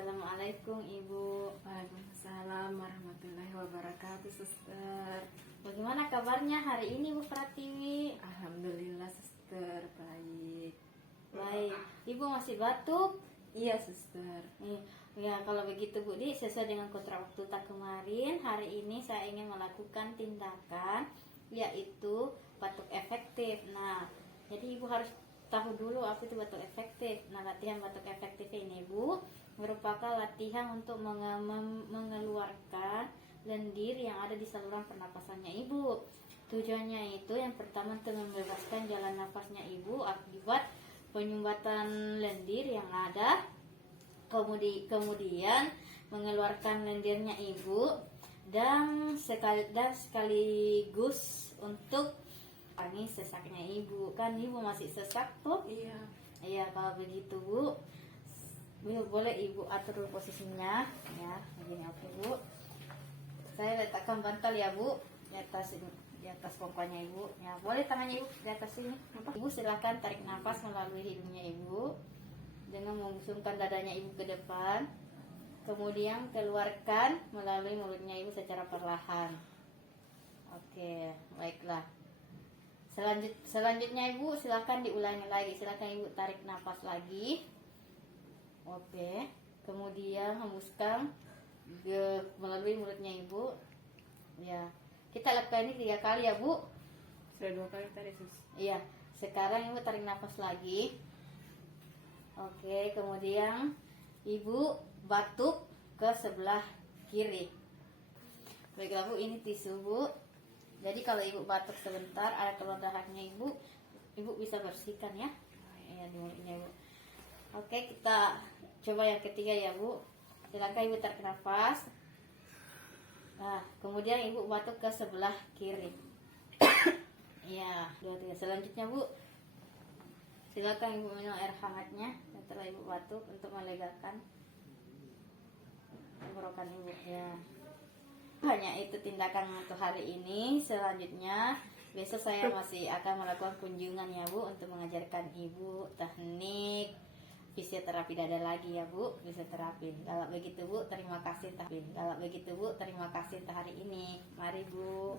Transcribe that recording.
Assalamualaikum Ibu. Waalaikumsalam warahmatullahi wabarakatuh, suster. Bagaimana kabarnya hari ini Bu Pratiwi? Alhamdulillah, suster, baik. Baik. Ibu masih batuk? Iya, suster. Ya, kalau begitu Bu Di, sesuai dengan kontrak waktu tak kemarin, hari ini saya ingin melakukan tindakan yaitu batuk efektif. Nah, jadi Ibu harus tahu dulu apa itu batuk efektif. Nah, latihan batuk efektif ini Bu merupakan latihan untuk mengeluarkan lendir yang ada di saluran pernapasannya Ibu. Tujuannya itu yang pertama untuk membebaskan jalan nafasnya Ibu akibat penyumbatan lendir yang ada. Kemudian mengeluarkan lendirnya Ibu dan sekaligus untuk ini sesaknya Ibu. Kan Ibu masih sesak tuh? Iya. Iya, kalau begitu Bu, boleh Ibu atur posisinya ya. Begini, oke Bu. Saya letakkan bantal ya Bu di atas pongkanya Ibu. Ya, boleh tangannya Ibu di atas sini. Ibu silakan tarik nafas melalui hidungnya Ibu dengan membusungkan dadanya Ibu ke depan. Kemudian keluarkan melalui mulutnya Ibu secara perlahan. Oke, baiklah. Selanjutnya Ibu silakan diulangi lagi. Silakan Ibu tarik nafas lagi. Oke. Kemudian hembuskan melalui mulutnya Ibu. Ya. Kita lakukan ini 3 kali ya Bu. Sudah 2 kali tadi, sus. Iya. Sekarang Ibu tarik nafas lagi. Oke. Kemudian Ibu batuk ke sebelah kiri. Baiklah Bu, ini tisu Bu. Jadi kalau Ibu batuk sebentar, ada keluar darahnya Ibu bisa bersihkan ya. Ya, di mulutnya Ibu. Oke, kita coba yang ketiga ya Bu. Silakan Ibu tarik nafas. Nah, kemudian Ibu batuk ke sebelah kiri. Ya, 2, 3. Selanjutnya Bu, silakan Ibu minum air hangatnya setelah Ibu batuk untuk melegakan tenggorokan Ibu. Ya. Hanya itu tindakan untuk hari ini. Selanjutnya besok saya masih akan melakukan kunjungan ya Bu untuk mengajarkan Ibu teknik fisioterapi dada lagi ya Bu, fisioterapi. Kalau begitu Bu, terima kasih untuk hari ini. Mari Bu.